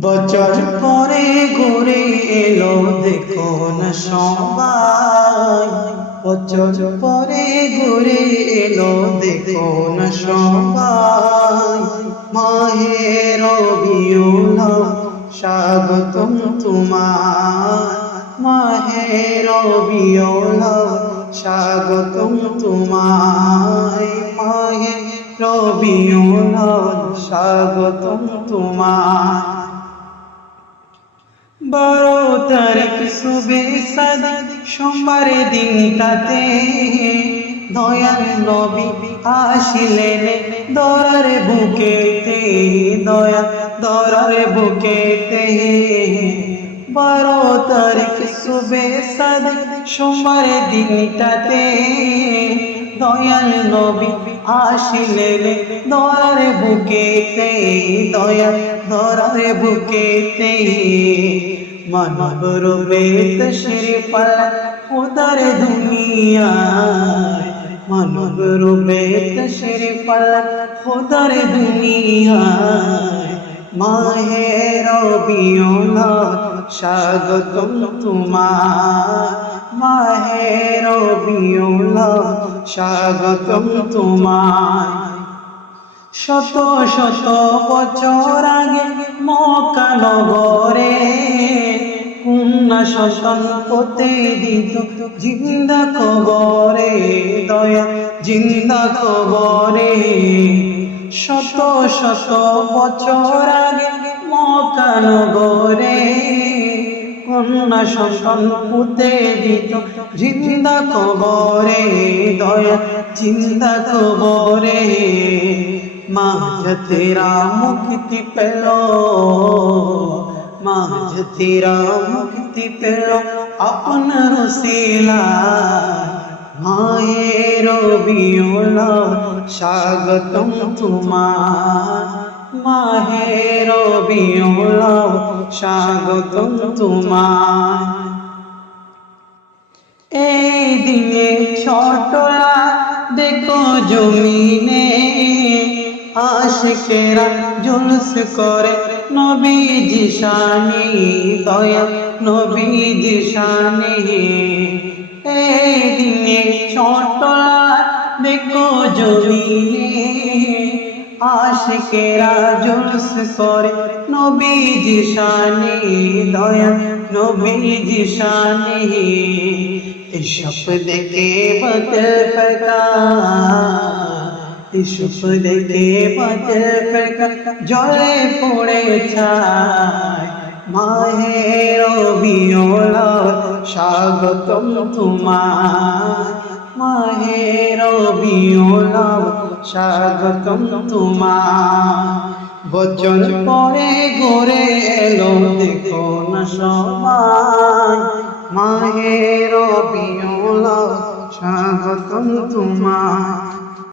বছর পরে ঘুরে এলো, দেখো না সবাই। বছর পরে ঘুরে এলো, দেখো না সবাই। মাহের রবিউল স্বাগতম তোমার। মাহের রবিউল স্বাগতম তোমায় রবিউল স্বাগতম তোমার। বারো তারিখ সুবে সাদি, সোমবার দিনটাতে দয়াল নবী আসিলেন দরার বুকেতে, দয়া দরার বুকেতে। বারো তারিখ সুবে সাদি, সোমবার দিনটাতে দয়াল নবী আসিলেন দরার বুকেতে দয়া দরার বুকেতে। মানব রূপে তশরিফ উদার দুনিয়ায়, মানব রূপে তশরিফ উদার দুনিয়ায়। মাহে রবিউল স্বাগতম তোমার। মাহে রবিউল স্বাগতম তোমার। শত শত বছর আগে মক্কা নগরে কন্যা সন্তান পতে দিত জিন্দা কবরে, দয়া জিন্দা কবরে। শত শত বছর আগে মক্কা নগরে কন্যা সন্তান পুতে দিত, জিন্দা কবরে দয়া, জিন্দা কবরে। মাঝ তেরা মুক্তি পেল মাঝ তেরা মুক্তি পেল আপনার শিলা মায়ের বিয়োল স্বাগতম তোমার, মাহের বিয়োল স্বাগতম তোমার এই দিনে ছোটরা দেখো জমিনে, আশিকেরা জুলুস করে নবীজি শানি দয়া নবীজি শানি। এই দিনে ছোটরা দেখো জমিনে আশিকেরা জুলুস করে। নবীজি শানি দয়া, নবীজি শানি। এসব দেখে বদল ফেকা। এসব দেখে বদল ফেকা। জলে পড়ে ছায় মাহের বিয়োল স্বাগতম তোমার মাহের বিয়োল স্বাগতম তোমার। বচন পরে গোরে এলো দেখো না সবাই। মাহের বিয়লা স্বাগতম তোমার।